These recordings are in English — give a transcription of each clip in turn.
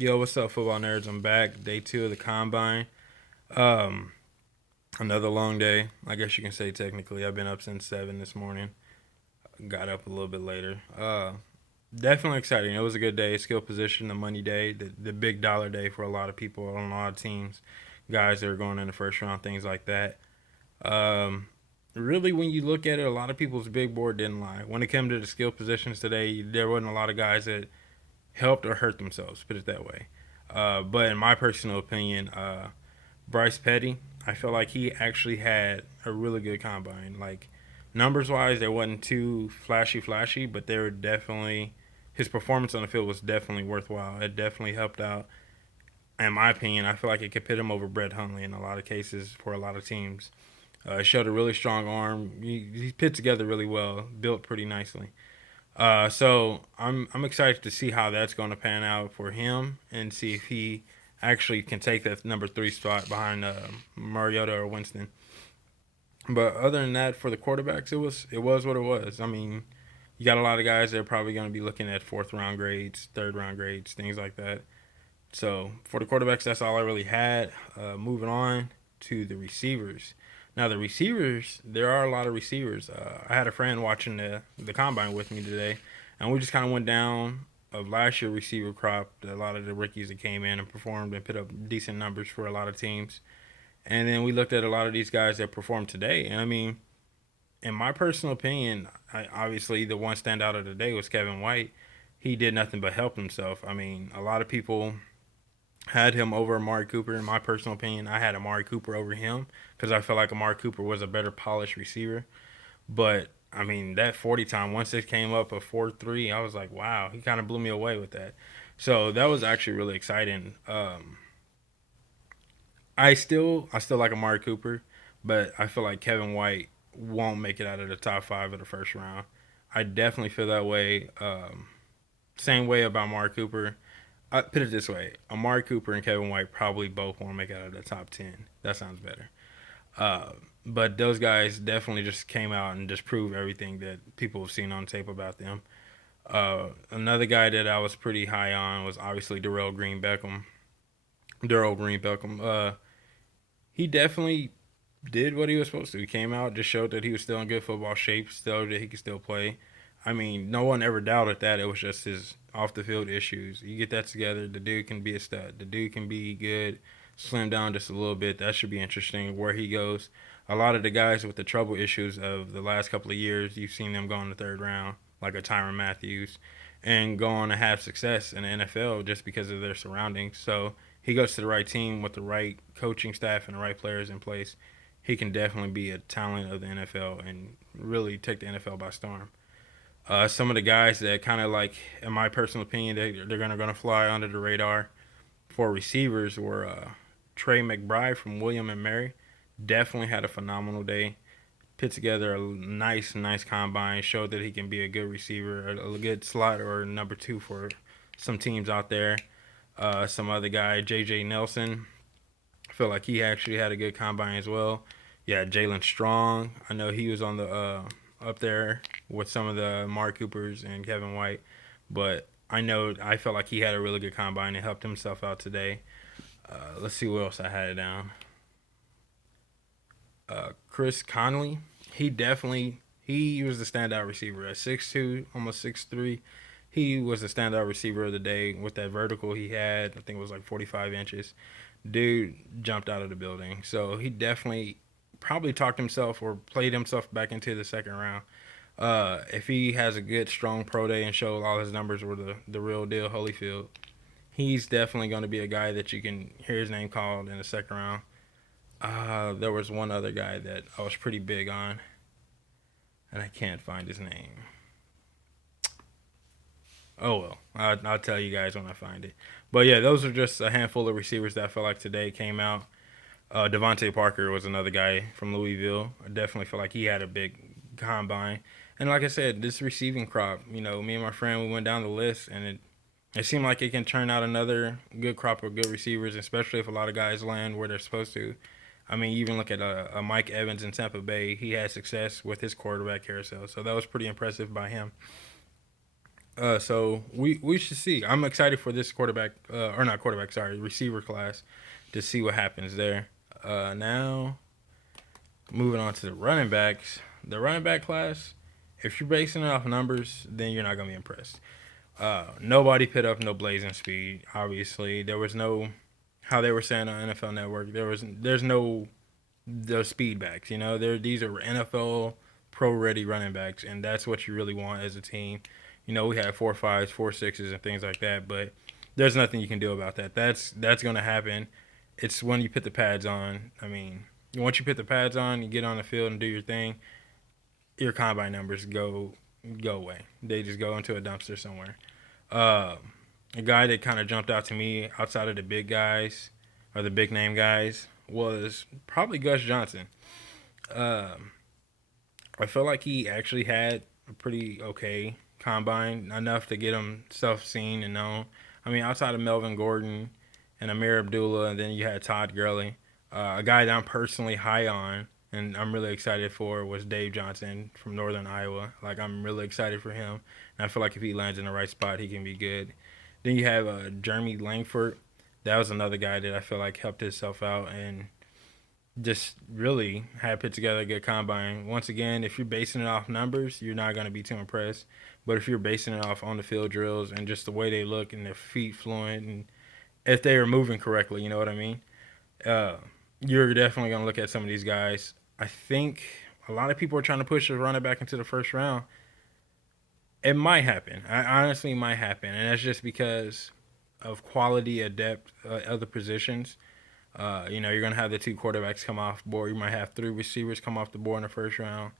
Yo, what's up, football nerds? I'm back. Day two of the combine. Um, Another long day. I guess you can say technically. I've been up since 7 this morning. Got up a little bit later. Definitely exciting. It was a good day. Skill position, the money day, the big dollar day for a lot of people on a lot of teams. Guys that are going in the first round, things like that. Um, Really, when you look at it, a lot of people's big board didn't lie. When it came to the skill positions today, there wasn't a lot of guys that helped or hurt themselves, put it that way. But in my personal opinion, Bryce Petty, I feel like he actually had a really good combine. Like numbers wise, they wasn't too flashy, but they were definitely his performance on the field was definitely worthwhile. It definitely helped out. In my opinion, I feel like it could pit him over Brett Hundley in a lot of cases for a lot of teams. Showed a really strong arm. He put together really well, built pretty nicely. So I'm excited to see how that's going to pan out for him and see if he actually can take that number three spot behind Mariota or Winston. But other than that, for the quarterbacks, it was what it was. I mean, you got a lot of guys that are probably going to be looking at fourth round grades, third round grades, things like that. So for the quarterbacks, that's all I really had. Moving on to the receivers. Now the receivers, there are a lot of receivers. I had a friend watching the combine with me today, and we just kind of went down of last year receiver crop. A lot of the rookies that came in and performed and put up decent numbers for a lot of teams. And then we looked at a lot of these guys that performed today. And I mean, in my personal opinion, obviously the one standout of the day was Kevin White. He did nothing but help himself. I mean, a lot of people had him over Amari Cooper. In my personal opinion, I had Amari Cooper over him because I felt like Amari Cooper was a better polished receiver. But I mean, that 40 time, once it came up a 4-3, I was like, wow, he kind of blew me away with that. So that was actually really exciting. I still like Amari Cooper, but I feel like Kevin White won't make it out of the top five of the first round. I definitely feel that way. Same way about Amari Cooper. I put it this way: Amari Cooper and Kevin White probably both won't make it out of the top 10. That sounds better. Uh, but those guys definitely just came out and just proved everything that people have seen on tape about them. Another guy that I was pretty high on was obviously Darrell Green Beckham. Darrell Green Beckham. He definitely did what he was supposed to. He came out, just showed that he was still in good football shape, still that he could still play. I mean, no one ever doubted that. It was just his off the field issues. You get that together, the dude can be a stud. The dude can be good, slim down just a little bit. That should be interesting where he goes. A lot of the guys with the trouble issues of the last couple of years, you've seen them go in the third round, like a Tyron Matthews, and go on to have success in the NFL just because of their surroundings. So he goes to the right team with the right coaching staff and the right players in place. He can definitely be a talent of the NFL and really take the NFL by storm. Some of the guys that kind of like, in my personal opinion, they're gonna fly under the radar for receivers were Trey McBride from William and Mary. Definitely had a phenomenal day. Put together a nice combine. Showed that he can be a good receiver, a good slot or number two for some teams out there. Some other guy, J.J. Nelson. I feel like he actually had a good combine as well. Yeah, Jalen Strong. I know he was on the up there with some of the Mark Coopers and Kevin White, but I felt like he had a really good combine and helped himself out today. Let's see what else I had down. Chris Conley. He was the standout receiver at 6'2", almost 6'3". He was the standout receiver of the day with that vertical he had. I think it was like 45 inches. Dude jumped out of the building. So he definitely probably talked himself or played himself back into the second round. If he has a good, strong pro day and show all his numbers were the real deal, Holyfield, he's definitely going to be a guy that you can hear his name called in the second round. There was one other guy that I was pretty big on, and I can't find his name. Oh well, I'll tell you guys when I find it. But yeah, those are just a handful of receivers that I felt like today came out. Devontae Parker was another guy from Louisville. I definitely feel like he had a big combine. And like I said, this receiving crop, me and my friend, we went down the list, and it seemed like it can turn out another good crop of good receivers, especially if a lot of guys land where they're supposed to. I mean, you even look at a Mike Evans in Tampa Bay. He had success with his quarterback carousel, so that was pretty impressive by him. So we should see. I'm excited for this quarterback, or not quarterback, sorry, receiver class, to see what happens there. Now moving on to the running backs. The running back class, if you're basing it off numbers, then you're not gonna be impressed. Nobody put up no blazing speed. Obviously, there was no how they were saying on NFL Network. There's no the speed backs. You know, these are NFL pro ready running backs, and that's what you really want as a team. You know, we had 4.5s, 4.6s, and things like that, but there's nothing you can do about that. That's gonna happen. It's when you put the pads on. I mean, once you put the pads on, you get on the field and do your thing. Your combine numbers go away. They just go into a dumpster somewhere. Uh, a guy that kind of jumped out to me outside of the big guys or the big name guys was probably Gus Johnson. Um, I felt like he actually had a pretty okay combine, enough to get himself seen and known. I mean, outside of Melvin Gordon and Amir Abdullah, and then you had Todd Gurley. A guy that I'm personally high on and I'm really excited for was Dave Johnson from Northern Iowa. Like, I'm really excited for him. And I feel like if he lands in the right spot, he can be good. Then you have Jeremy Langford. That was another guy that I feel like helped himself out and just really had put together a good combine. Once again, if you're basing it off numbers, you're not going to be too impressed. But if you're basing it off on the field drills and just the way they look and their feet fluent and if they are moving correctly, you know what I mean? Uh, you're definitely going to look at some of these guys. I think a lot of people are trying to push a running back into the first round. It might happen. I honestly might happen, and that's just because of quality at depth, other positions. You're gonna have the two quarterbacks come off the board. You might have three receivers come off the board in the first round.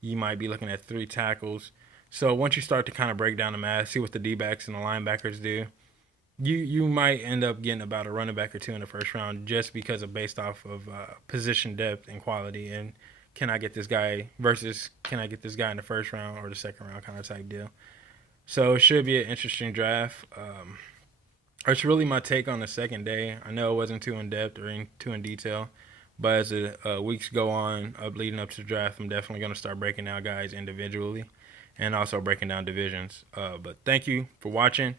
You might be looking at three tackles. So once you start to kind of break down the math, see what the D backs and the linebackers do, you might end up getting about a running back or two in the first round just because of based off of position depth and quality and can I get this guy versus can I get this guy in the first round or the second round kind of type deal. So it should be an interesting draft. It's really my take on the second day. I know it wasn't too in depth or too in detail, but as the weeks go on, leading up to the draft, I'm definitely going to start breaking down guys individually and also breaking down divisions. But thank you for watching.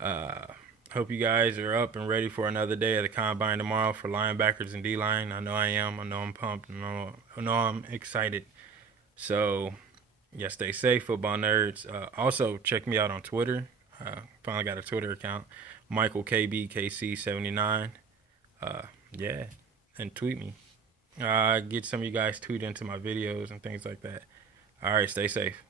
Uh, Hope you guys are up and ready for another day of the combine tomorrow for linebackers and D line. I know I am. I know I'm pumped. I know I'm excited. So, yeah, stay safe, football nerds. Also, check me out on Twitter. Finally got a Twitter account, Michael KBKC79. Yeah, and tweet me. Get some of you guys tweet into my videos and things like that. All right, stay safe.